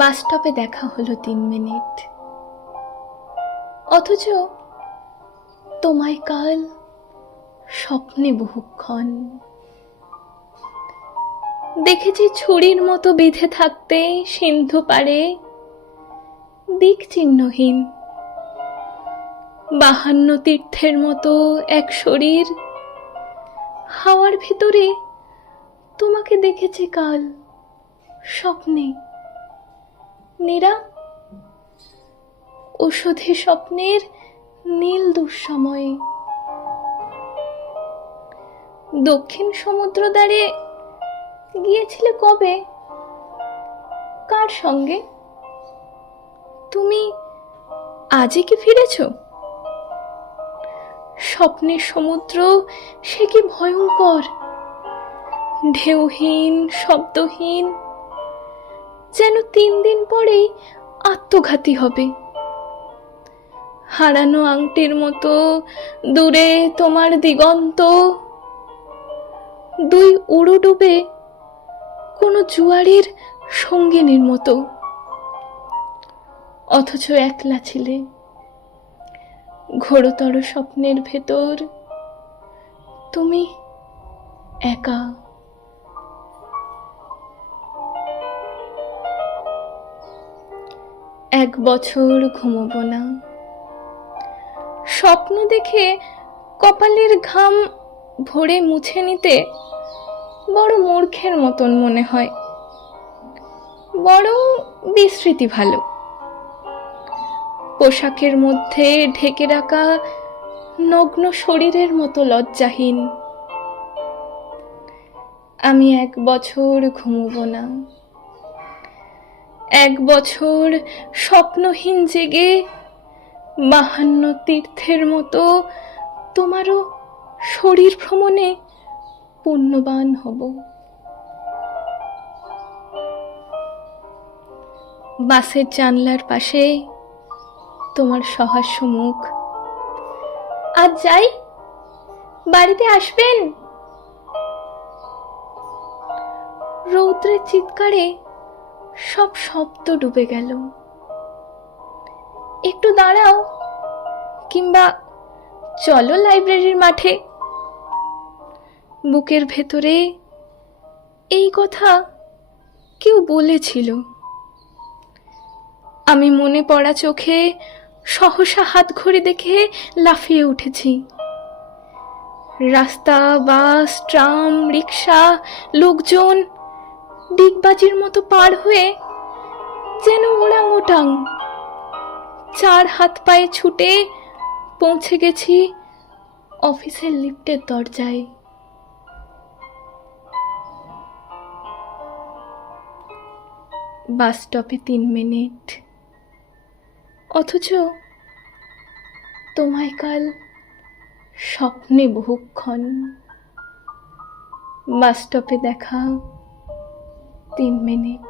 বাসস্টপে দেখা হলো 3 মিনিট, অথচ তোমায় কাল স্বপ্নে বহুক্ষণ দেখেছি ছুরির মতো বিঁধে থাকতে সিন্ধু পাড়ে, দিক চিহ্নহীন 52 তীর্থের মতো এক শরীর। হাওয়ার ভিতরে তোমাকে দেখেছি কাল স্বপ্নে, নীরা ঔষধি স্বপ্নের নীল দুঃসময়ে। দক্ষিণ সমুদ্র দ্বারে গিয়েছিলে কবে? কার সঙ্গে? তুমি আজই কি ফিরেছ? স্বপ্নের সমুদ্র সে কি ভয়ঙ্কর, ঢেউহীন শব্দহীন, যেন 3 দিন পরেই আত্মঘাতী হবে। হারানো আংটির মতো দূরে তোমার দিগন্ত, 2 উড়ো ডুবে কোনো জুয়ারির সঙ্গিনীর মতো। অথচ একলা ছিলে ঘোরতর স্বপ্নের ভেতর, তুমি একা। 1 বছর ঘুমোবো না। স্বপ্ন দেখে কপালের ঘাম ভরে মুছে নিতে বড় মূর্খের মতন মনে হয়, বরং বিস্মৃতি ভালো। পোশাকের মধ্যে ঢেকে রাখা নগ্ন শরীরের মতো লজ্জাহীন। আমি 1 বছর ঘুমোবো না। 1 বছর স্বপ্নহীন জেগে 52 তীর্থের মতো তোমারও শরীর ভ্রমণে পুণ্যবান হব। বাসের জানলার পাশে তোমার সহাস্য মুখ। আজ যাই, বাড়িতে আসবেন? রৌদ্রের চিৎকারে সব শব্দ ডুবে গেল। একটু দাঁড়াও, কিংবা চলো লাইব্রেরির মাঠে। বুকের ভেতরে এই কথা কেউ বলেছিল। আমি মনে পড়া চোখে সহসা হাত ঘড়ি দেখে লাফিয়ে উঠেছি। রাস্তা, বাস, ট্রাম, রিক্সা, লোকজন ডিগবাজির মতো পার হয়ে যেন ওরাংওটাং 4 হাত পায়ে ছুটে পৌঁছে গেছি অফিসের লিফটের দরজায়। বাস স্টপে 3 মিনিট, অথচ তোমায় কাল স্বপ্নে বহুক্ষণ। বাস স্টপে দেখা 3 মিনিট।